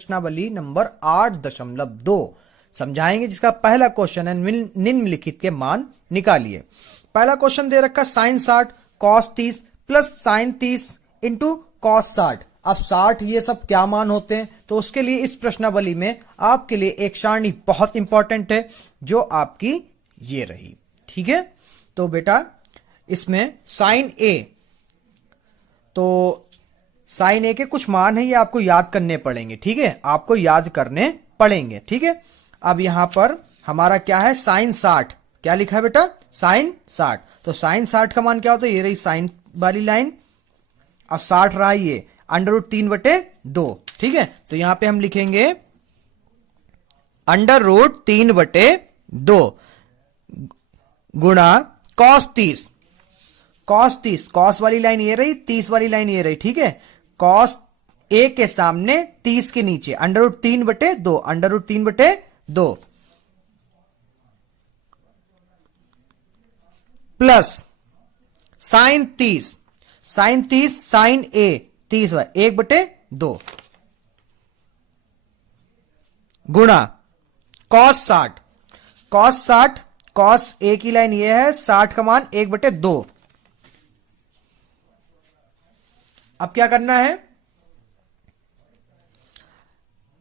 प्रश्नावली नंबर 8.2 समझाएंगे, जिसका पहला क्वेश्चन है निम्नलिखित के मान निकालिए। पहला क्वेश्चन दे रखा sine 60 cos 30 plus sine 30 into cos 60। अब 60 ये सब क्या मान होते हैं, तो उसके लिए इस प्रश्नावली में आपके लिए एक सारणी बहुत इंपॉर्टेंट है जो आपकी ये रही। ठीक है, तो बेटा इसमें साइन ए, तो साइन ए के कुछ मान है, ये आपको याद करने पड़ेंगे। ठीक है, आपको याद करने पड़ेंगे। ठीक है, अब यहां पर हमारा क्या है, साइन 60 क्या लिखा है बेटा, साइन 60। तो साइन 60 का मान क्या होता है, ये रही साइन वाली लाइन और 60 रहा ये √3/2। ठीक है, तो यहां पे हम लिखेंगे √3/2 गुणा कॉस 30। कॉस वाली लाइन ये रही, 30 वाली लाइन ये रही। ठीक है, कॉस ए के सामने 30 के नीचे √3/2 प्लस साइन 30 साइन ए 30 1/2 गुणा कॉस 60 कॉस ए की लाइन ये है, 60 का मान 1/2। अब क्या करना है,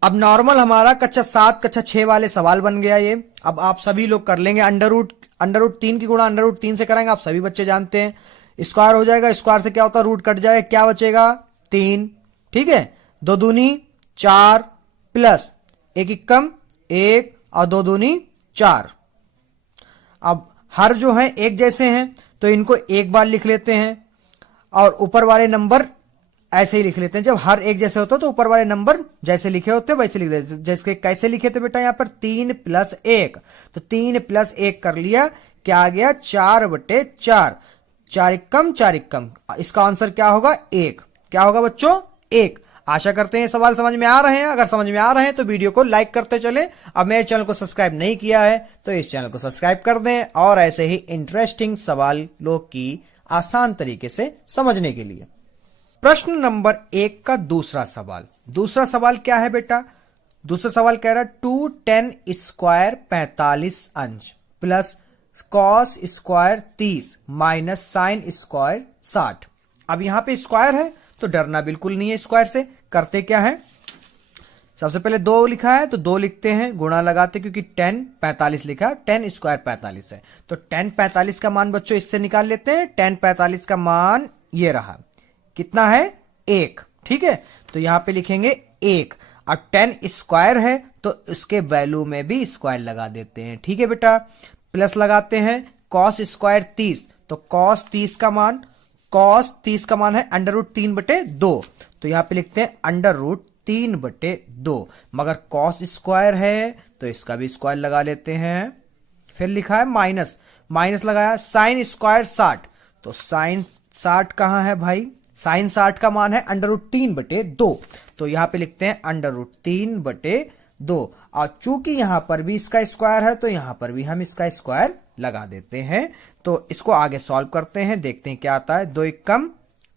अब नॉर्मल हमारा कक्षा 7 कक्षा 6 वाले सवाल बन गया ये। अब आप सभी लोग कर लेंगे, अंडर रूट 3 की गुणा √3 से करेंगे, आप सभी बच्चे जानते हैं। स्क्वायर हो जाएगा, स्क्वायर से क्या होता है, रूट कट जाएगा, क्या बचेगा 3। ठीक है, 2 दूनी 4 प्लस 1 एकम 1 और 2 दूनी 4। अब हर जो है एक जैसे हैं तो इनको एक बार लिख लेते हैं और ऊपर वाले नंबर ऐसे ही लिख लेते हैं। जब हर एक जैसे होते तो ऊपर वाले नंबर जैसे लिखे होते वैसे लिख देते। जैसे कैसे लिखे थे बेटा, यहां पर 3 + 1, तो 3 + 1 कर लिया, क्या आ गया 4/4। 4 एकम 4 एकम, इसका आंसर क्या होगा 1। क्या होगा बच्चों 1। आशा करते हैं सवाल समझ में आ रहे हैं। अगर समझ में आ रहे हैं तो वीडियो को लाइक करते चले। अब मेरे चैनल को सब्सक्राइब नहीं किया है तो इस चैनल को सब्सक्राइब कर दें, और ऐसे ही इंटरेस्टिंग सवालों की आसान तरीके से समझने के लिए। प्रश्न नंबर 1 का दूसरा सवाल क्या है बेटा, दूसरा सवाल कह रहा है 2tan² 45 अंश प्लस cos² 30 माइनस sin² 60। अब यहां पे स्क्वायर है तो डरना बिल्कुल नहीं है स्क्वायर से। करते क्या है, सबसे पहले 2 लिखा है तो 2 लिखते हैं, गुणा लगाते, क्योंकि tan 45 लिखा है, tan² 45 है, तो tan 45 का मान बच्चों इससे निकाल लेते हैं। tan 45 का मान ये रहा, कितना है 1। ठीक है, तो यहां पे लिखेंगे 1। अब tan स्क्वायर है तो इसके वैल्यू में भी स्क्वायर लगा देते हैं। ठीक है बेटा, प्लस लगाते हैं cos² 30, तो cos 30 का मान है √3/2, तो यहां पे लिखते हैं √3/2। मगर cos स्क्वायर है तो इसका भी स्क्वायर लगा लेते हैं। फिर लिखा है माइनस लगाया sin² 60, तो sin 60 कहां है भाई, sin 60 का मान है √3/2, तो यहां पे लिखते हैं √3/2। और चूंकि यहां पर भी इसका स्क्वायर है तो यहां पर भी हम इसका स्क्वायर लगा देते हैं। तो इसको आगे सॉल्व करते हैं, देखते हैं क्या आता है। 2 एकम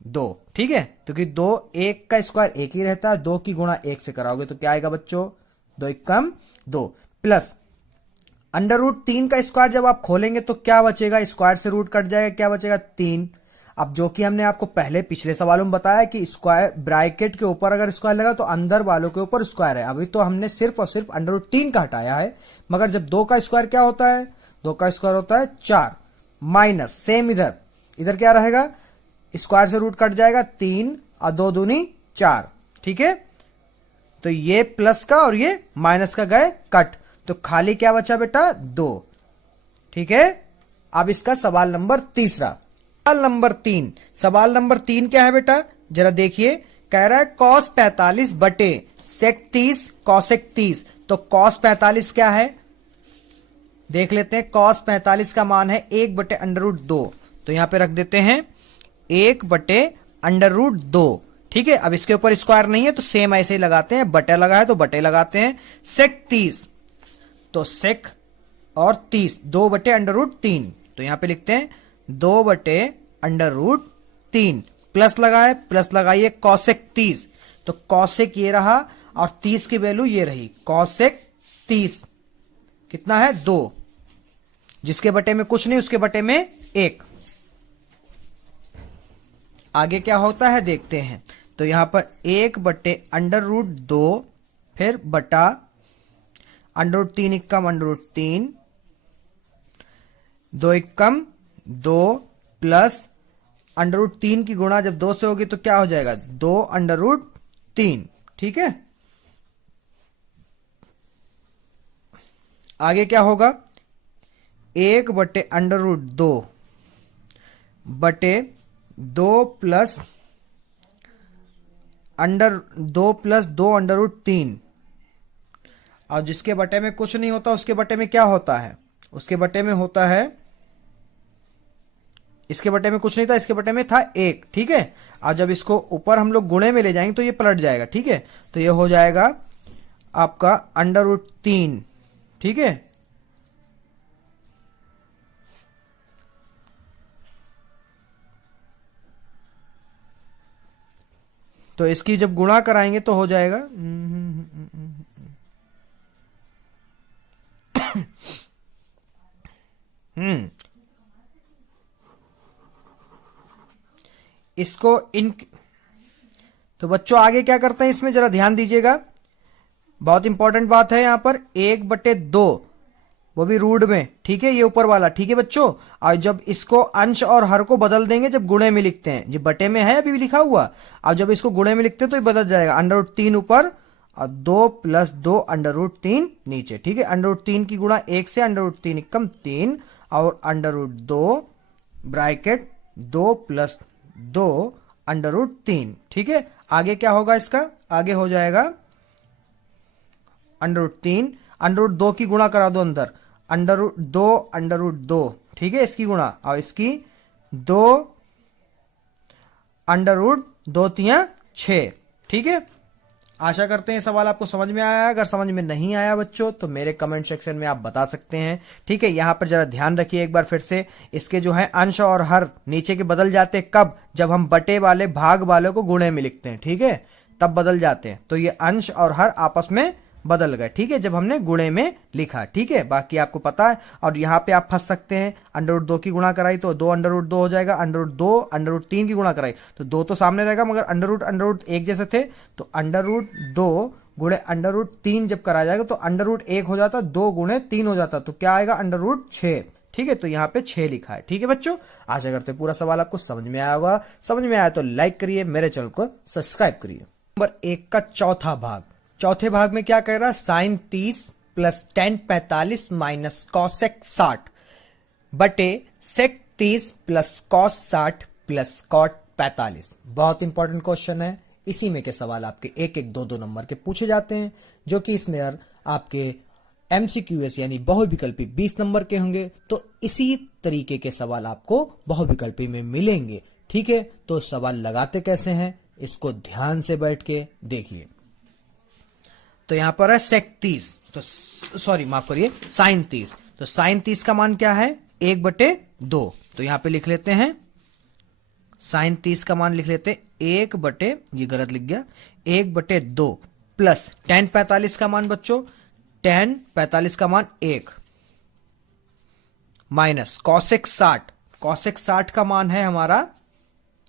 2, ठीक है, क्योंकि 2 1 का स्क्वायर 1 ही रहता है, 2 की गुणा 1 से कराओगे तो क्या आएगा बच्चों 2 एकम 2 प्लस √3 का स्क्वायर जब आप खोलेंगे तो क्या बचेगा, स्क्वायर से रूट कट जाएगा, क्या बचेगा 3। अब जो कि हमने आपको पहले पिछले सवालों में बताया कि स्क्वायर ब्रैकेट के ऊपर अगर स्क्वायर लगा तो अंदर वालों के ऊपर स्क्वायर है। अभी तो हमने सिर्फ और सिर्फ √3 का हटाया है, मगर जब 2 का स्क्वायर क्या होता है, 2 का स्क्वायर होता है 4 माइनस सेम इधर क्या रहेगा, स्क्वायर से रूट कट जाएगा 3 और 2 दूनी 4। ठीक है, तो ये प्लस का और ये माइनस का गए कट, तो खाली क्या बचा बेटा 2। ठीक है, अब इसका सवाल नंबर 3। सवाल नंबर 3 क्या है बेटा, जरा देखिए, कह रहा है cos 45 बटे sec 30 cosec 30, तो cos 45 क्या है देख लेते हैं। cos 45 का मान है 1/√2, तो यहां पे रख देते हैं 1/√2। ठीक है, अब इसके ऊपर स्क्वायर नहीं है तो सेम ऐसे ही लगाते हैं, बटे लगा है तो बटे लगाते हैं। sec 30, तो sec और 30 2/√3, तो यहां पे लिखते हैं 2/√3 प्लस लगाए, प्लस लगाइए cosec 30, तो cosec ये रहा और 30 की वैल्यू ये रही कॉसेक 30 कितना है 2, जिसके बटे में कुछ नहीं उसके बटे में 1। आगे क्या होता है देखते हैं। तो यहां पर 1/√2 फिर बटा √3 एकम √3 2 एकम 2 प्लस √3 की गुणा जब 2 से होगी तो क्या हो जाएगा 2√3। ठीक है, आगे क्या होगा 1/√2 बटे 2 प्लस 2 √3 और जिसके बटे में कुछ नहीं होता उसके बटे में क्या होता है, उसके बटे में होता है, इसके बटे में कुछ नहीं था इसके बटे में था 1। ठीक है, और जब इसको ऊपर हम लोग गुणे में ले जाएंगे तो ये पलट जाएगा। ठीक है, तो ये हो जाएगा आपका √3। ठीक है, तो इसकी जब गुणा कराएंगे तो हो जाएगा इसको इन, तो बच्चों आगे क्या करते हैं इसमें जरा ध्यान दीजिएगा, बहुत इंपॉर्टेंट बात है यहां पर 1/2 वो भी रूट में। ठीक है, ये ऊपर वाला। ठीक है बच्चों, और जब इसको अंश और हर को बदल देंगे जब गुणे में लिखते हैं, जो बटे में है अभी भी लिखा हुआ, और जब इसको गुणे में लिखते हैं तो ये बदल जाएगा √3 ऊपर और 2 + 2 √3 नीचे। ठीक है, √3 की गुणा 1 से √3 एकम 3 और √2 ब्रैकेट 2 + 2 √3। ठीक है, आगे क्या होगा इसका, आगे हो जाएगा √3 √2 की गुणा करा दो अंदर √2 ठीक है, इसकी गुणा और इसकी 2 √2 × 6। ठीक है, आशा करते हैं सवाल आपको समझ में आया। अगर समझ में नहीं आया बच्चों तो मेरे कमेंट सेक्शन में आप बता सकते हैं। ठीक है, यहां पर जरा ध्यान रखिए एक बार फिर से, इसके जो है अंश और हर नीचे के बदल जाते हैं कब, जब हम बटे वाले भाग वाले को गुणे में लिखते हैं। ठीक है, तब बदल जाते हैं। तो ये अंश और हर आपस में बदल गए। ठीक है, जब हमने गुणे में लिखा। ठीक है, बाकी आपको पता है। और यहां पे आप फंस सकते हैं, √2 की गुणा कराई तो 2 √2 हो जाएगा, √2 √3 की गुणा कराई तो 2 तो सामने रहेगा मगर √√ एक जैसे थे, तो √2 गुणे √3 जब करा जाएगा तो √1 हो जाता, 2 गुणे 3 हो जाता, तो क्या आएगा √6। ठीक है, तो यहाँ पे 6 लिखा है। ठीक है बच्चों, आशा करते हैं पूरा सवाल आपको समझ में आया होगा। समझ में आया तो लाइक करिए, मेरे चैनल को सब्सक्राइब करिए। नंबर 1 का चौथा भाग, चौथे भाग में क्या कह रहा है, sin 30 + tan 45 - cosec 60 बटे sec 30 + cos 60 + cot 45। बहुत इंपॉर्टेंट क्वेश्चन है, इसी में के सवाल आपके 1-1, 2-2 नंबर के पूछे जाते हैं, जो कि इसमें आपके MCQS यानी बहुविकल्पी 20 नंबर के होंगे। तो इसी तरीके के सवाल आपको बहुविकल्पी में मिलेंगे। ठीक है, तो सवाल लगाते कैसे हैं इसको ध्यान से बैठ के देखिए। तो यहां पर है sec 30, तो सॉरी माफ करिए sin 30, तो sin 30 का मान क्या है 1/2, तो यहां पे लिख लेते हैं sin 30 का मान लिख लेते हैं 1/, ये गलत लिख गया, 1/2 प्लस tan 45 का मान बच्चों, tan 45 का मान 1 माइनस cosec 60, cosec 60 का मान है हमारा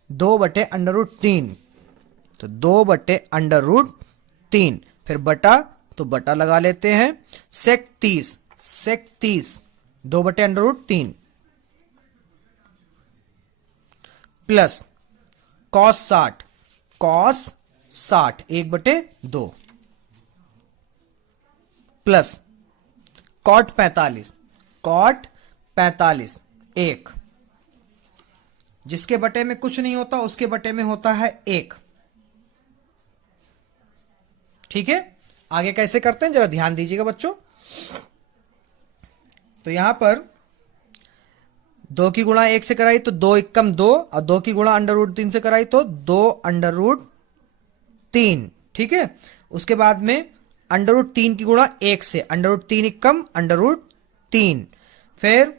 2/√3, तो 2/√3 फिर बटा, तो बटा लगा लेते हैं sec 30, sec 30 2/√3 plus cos 60, cos 60 1/2 plus cot 45, cot 45 1, जिसके बटे में कुछ नहीं होता उसके बटे में होता है 1। ठीक है, आगे कैसे करते हैं जरा ध्यान दीजिएगा बच्चों। तो यहां पर 2 की गुणा 1 से कराई तो 2 एकम 2 और 2 की गुणा √3 से कराई तो 2 √3। ठीक है, उसके बाद में √3 की गुणा 1 से √3 एकम √3, फिर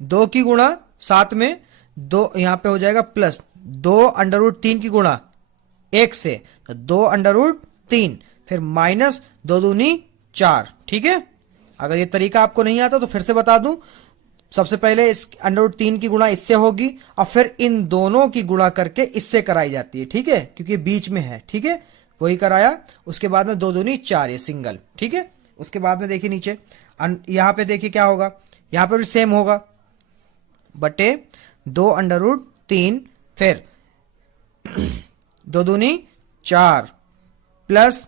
2 की गुणा साथ में 2 यहां पे हो जाएगा प्लस 2 √3 की गुणा 1 से तो 2 √3, फिर माइनस 2 दूनी 4। ठीक है, अगर ये तरीका आपको नहीं आता तो फिर से बता दूं। सबसे पहले इस √3 की गुणा इससे होगी और फिर इन दोनों की गुणा करके इससे कराई जाती है। ठीक है, क्योंकि बीच में है। ठीक है, वही कराया। उसके बाद में 2 दूनी 4, ये सिंगल। ठीक है, उसके बाद में देखिए नीचे यहां पे देखिए क्या होगा, यहां पर भी सेम होगा, बटे 2 √3, फिर 2 दूनी 4 प्लस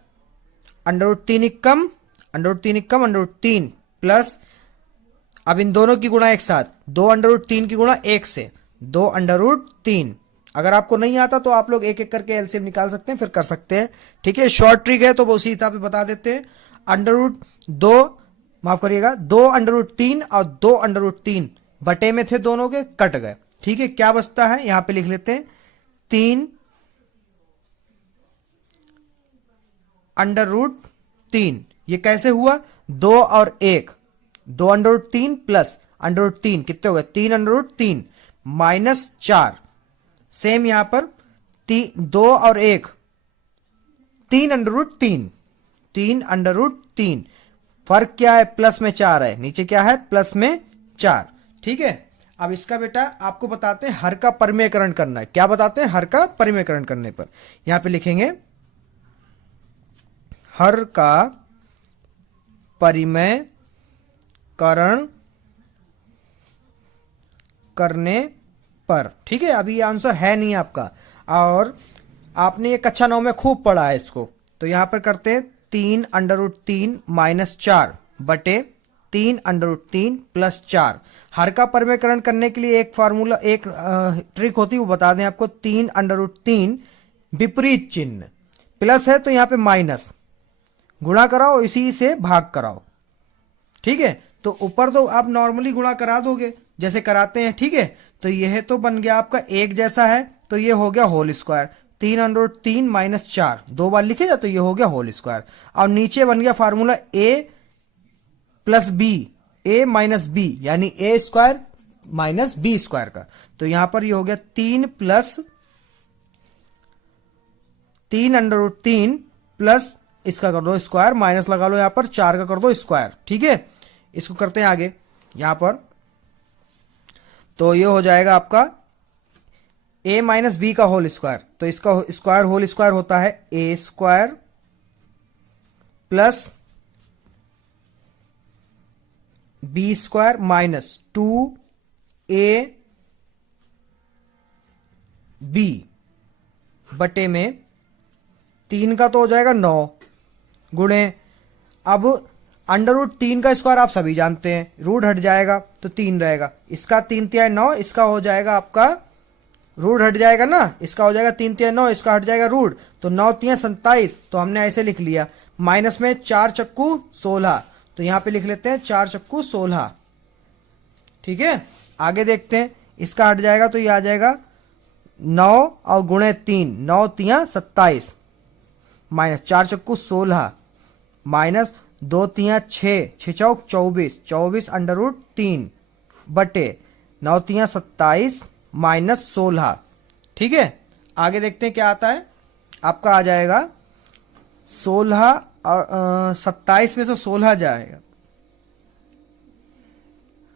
√3 इक्कम √3 प्लस, अब इन दोनों की गुणा एक साथ, 2 √3 की गुणा 1 से 2 √3। अगर आपको नहीं आता तो आप लोग एक एक करके एलसीएम निकाल सकते हैं, फिर कर सकते हैं। ठीक है, शॉर्ट ट्रिक है तो वो उसी हिसाब से बता देते हैं। √2, माफ करिएगा, 2 √3 और 2 √3 बटे में थे दोनों के, कट गए। ठीक है, क्या बचता है यहां पे लिख लेते हैं 3 √3। ये कैसे हुआ, 2 और 1, 2 √3 प्लस √3 कितने हो गए, 3 √3 माइनस 4। सेम यहां पर 2 और 1, 3 √3। फर्क क्या है, प्लस में 4 है, नीचे क्या है, प्लस में 4। ठीक है, अब इसका बेटा आपको बताते हैं हर का परिमेयकरण करना है। क्या बताते हैं, हर का परिमेयकरण करने पर यहां पे लिखेंगे हर का परिमेयकरण करने पर। ठीक है, अभी ये आंसर है नहीं आपका, और आपने ये कक्षा 9 में खूब पढ़ा है इसको। तो यहां पर करते हैं 3 √3 माइनस 4 बटे 3 √3 प्लस 4। हर का परिमेयकरण करने के लिए एक फार्मूला, एक ट्रिक होती है, वो बता दें आपको। 3 √3 विपरीत चिन्ह, प्लस है तो यहां पे माइनस, गुणा कराओ, इसी से भाग कराओ। ठीक है, तो ऊपर तो आप नॉर्मली गुणा करा दोगे जैसे कराते हैं। ठीक है, तो यह तो बन गया आपका एक जैसा है, तो ये हो गया होल स्क्वायर। 3 √3 माइनस 4 दो बार लिखे जाए तो ये हो गया होल स्क्वायर। और नीचे बन गया formula a plus b, a minus b, यानी a square minus b square का। तो यहां पर ये हो गया 3 √3 प्लस इसका कर दो स्क्वायर, माइनस लगा लो यहां पर, 4 का कर दो स्क्वायर। ठीक है, इसको करते हैं आगे यहां पर, तो ये हो जाएगा आपका a माइनस बी का होल स्क्वायर। तो इसका स्क्वायर होल स्क्वायर होता है a square plus b square minus 2ab बटे में 3 का तो हो जाएगा 9 गुणे, अब √3 का स्क्वायर आप सभी जानते हैं, रूट हट जाएगा तो 3 रहेगा, इसका 3 तिहाई 9, इसका हो जाएगा आपका रूट हट जाएगा ना, इसका हो जाएगा 3 तिहाई 9, इसका हट जाएगा रूट, तो 9 तिहाई 27। तो हमने ऐसे लिख लिया, माइनस में 4 चक्कू 16, तो यहां पे लिख लेते हैं 4 चक्कू 16। ठीक है, आगे देखते हैं, इसका हट जाएगा तो ये आ जाएगा 9 और गुणे 3, 9 तिहाई 27 माइनस 4 चक्कू 16 माइनस 2 तिहाई 6, 6 चौक 24, 24 √3 बटे 9 तिहाई 27 माइनस 16। ठीक है, आगे देखते हैं क्या आता है, आपका आ जाएगा 16 और 27 में से 16 जाएगा,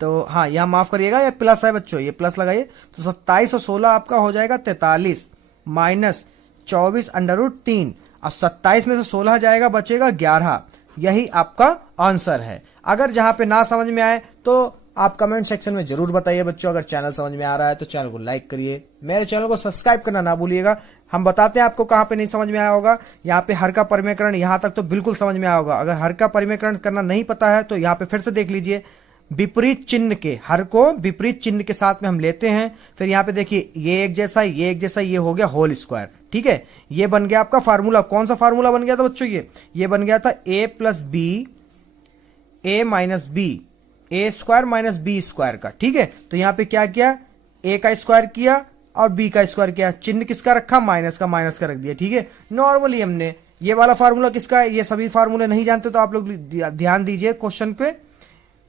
तो हाँ यहां माफ करिएगा, ये प्लस है बच्चों, ये प्लस लगाइए, तो 27 और 16 आपका हो जाएगा 43 माइनस 24 √3, और 27 में से 16 जाएगा, बचेगा 11। यही आपका आंसर है। अगर जहां पे ना समझ में आए तो आप कमेंट सेक्शन में जरूर बताइए बच्चों। अगर चैनल समझ में आ रहा है तो चैनल को लाइक करिए, मेरे चैनल को सब्सक्राइब करना ना भूलिएगा। हम बताते हैं आपको कहां पे नहीं समझ में आया होगा। यहाँ पे हर का परिमेयकरण यहां तक तो बिल्कुल समझ में आया होगा। अगर हर का परिमेयकरण करना नहीं पता है तो यहाँ पे फिर से देख लीजिए, विपरीत चिन्ह के, हर को विपरीत चिन्ह के साथ में हम लेते हैं। फिर यहाँ पे देखिए ये एक जैसा, ये एक जैसा, ये हो गया होल स्क्वायर। ठीक है, ये बन गया आपका फार्मूला। कौन सा फार्मूला बन गया था बच्चों, ये बन गया था a plus b, a minus b, a square minus b square का। ठीक है, तो यहाँ पे क्या किया, a का स्क्वायर किया और b का स्क्वायर किया, चिन्ह किसका रखा, माइनस का, माइनस का रख दिया। ठीक है, नॉर्मली हमने ये वाला फार्मूला किसका है, ये सभी फार्मूले नहीं जानते तो आप लोग ध्यान दीजिए क्वेश्चन पे।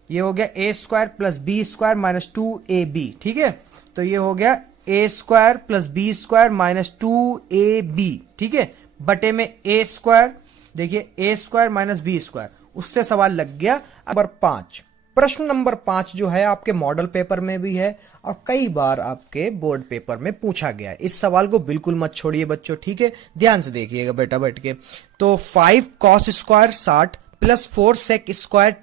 ये हो गया a square plus b square minus 2ab। ठीक है, तो ये हो गया a square plus b square minus 2ab। ठीक है, बटे में a स्क्वायर देखिए a square minus b square, उससे सवाल लग गया। नंबर 5, प्रश्न नंबर 5 जो है आपके मॉडल पेपर में भी है और कई बार आपके बोर्ड पेपर में पूछा गया है। इस सवाल को बिल्कुल मत छोड़िए बच्चों, ठीक है, ध्यान से देखिएगा बेटा बैठ के। तो 5 cos square 60 plus 4 sec square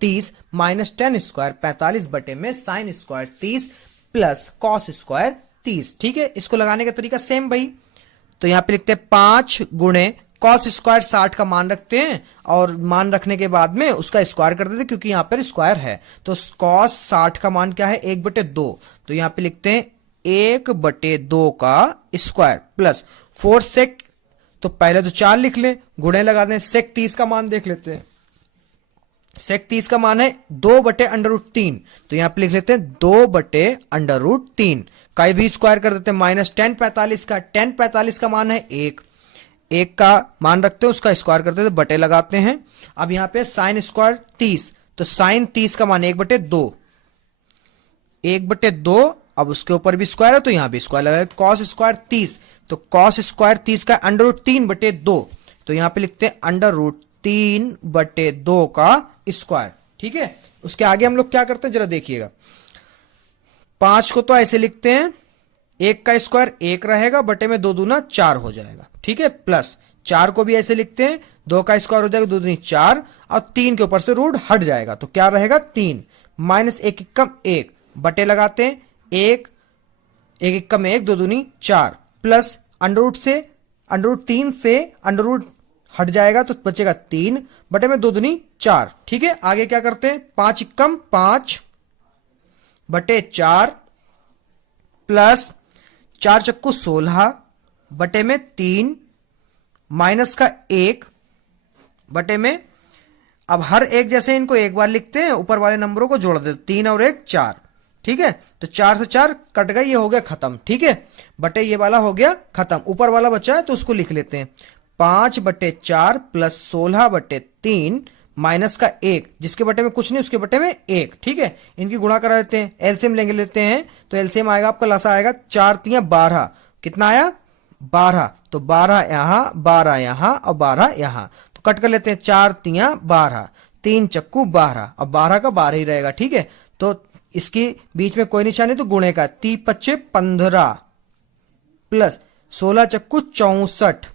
30 minus 10 square 45 बटे में sine square 30 plus cos square 30, ठीक है। इसको लगाने का तरीका सेम भाई, तो यहां पे लिखते हैं 5 गुणे कॉस स्क्वायर 60 का मान रखते हैं और मान रखने के बाद में उसका स्क्वायर कर देते क्योंकि यहां पर स्क्वायर है। तो कॉस 60 का मान क्या है 1/2, तो यहां पे लिखते हैं 1/2 का स्क्वायर प्लस 4 सेक, तो पहले तो 4 लिख ले, गुणे लगा दें, सेक 30 का मान देख लेते हैं। सेक 30 का मान है 2/√3, तो यहां पे लिख लेते हैं 2/√3 का भी स्क्वायर कर देते हैं। माइनस 10 45 का, 10 45 का मान है 1 का मान रखते हैं, उसका स्क्वायर करते हैं, बटे लगाते हैं। अब यहां पे साइन स्क्वायर 30, तो साइन 30 का मान 1/2, 1/2, अब उसके ऊपर भी स्क्वायर है तो यहां भी स्क्वायर लगाए। कॉस स्क्वायर 30, तो कॉस स्क्वायर 30 का √3/2, तो यहां पे लिखते हैं √3/2 का स्क्वायर, ठीक है। उसके आगे हम लोग क्या करते हैं जरा देखिएगा। 5 को तो ऐसे लिखते हैं, 1 का स्क्वायर 1 रहेगा, बटे में 2 दूना 4 हो जाएगा, ठीक है, प्लस 4 को भी ऐसे लिखते हैं, 2 का स्क्वायर हो जाएगा 2 दूनी 4 और 3 के ऊपर से रूट हट जाएगा तो क्या रहेगा 3 माइनस 1 एकम 1 बटे लगाते हैं 1 एकम 1 2 दूनी 4 प्लस √3 से अंडर हट जाएगा तो बचेगा 3 बटे में 2 दूनी 4, ठीक है। आगे क्या करते हैं 5 एकम 5 बटे 4 प्लस 4 चक्कू 16 बटे में 3 माइनस का 1 बटे में, अब हर एक जैसे इनको एक बार लिखते हैं, ऊपर वाले नंबरों को जोड़ देते 3 और 1 4, ठीक है। तो 4 से 4 कट गई, ये हो गया खत्म, ठीक है, बटे ये वाला हो गया खत्म। ऊपर वाला बचा है तो उसको लिख लेते हैं 5/4 प्लस 16/3 माइनस का 1, जिसके बटे में कुछ नहीं उसके बटे में 1, ठीक है। इनकी गुणा करा लेते हैं, एलसीएम लेते हैं, तो एलसीएम आएगा आपका लसा आएगा 4 3 12, कितना आया 12, तो 12 यहां 12 यहां और 12 यहां, तो कट कर लेते हैं 4 3 12, 3 चक्कू 12, अब 12 का 12 ही रहेगा, ठीक है। तो इसकी बीच में कोई निशान नहीं तो गुणे का 30 25 15 प्लस 16 चक्कू 64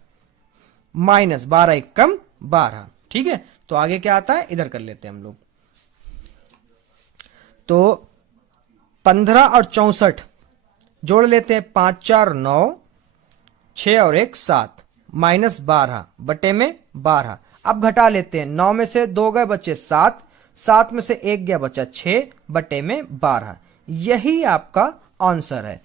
माइनस 12 एकम 12, ठीक है। तो आगे क्या आता है इधर कर लेते हैं हम लोग, तो 15 और 64 जोड़ लेते हैं, 5 4 9 6 और 1 7 माइनस 12 बटे में 12। अब घटा लेते हैं, 9 में से 2 गए बचे 7, 7 में से 1 गया बचा 6 बटे में 12। यही आपका आंसर है।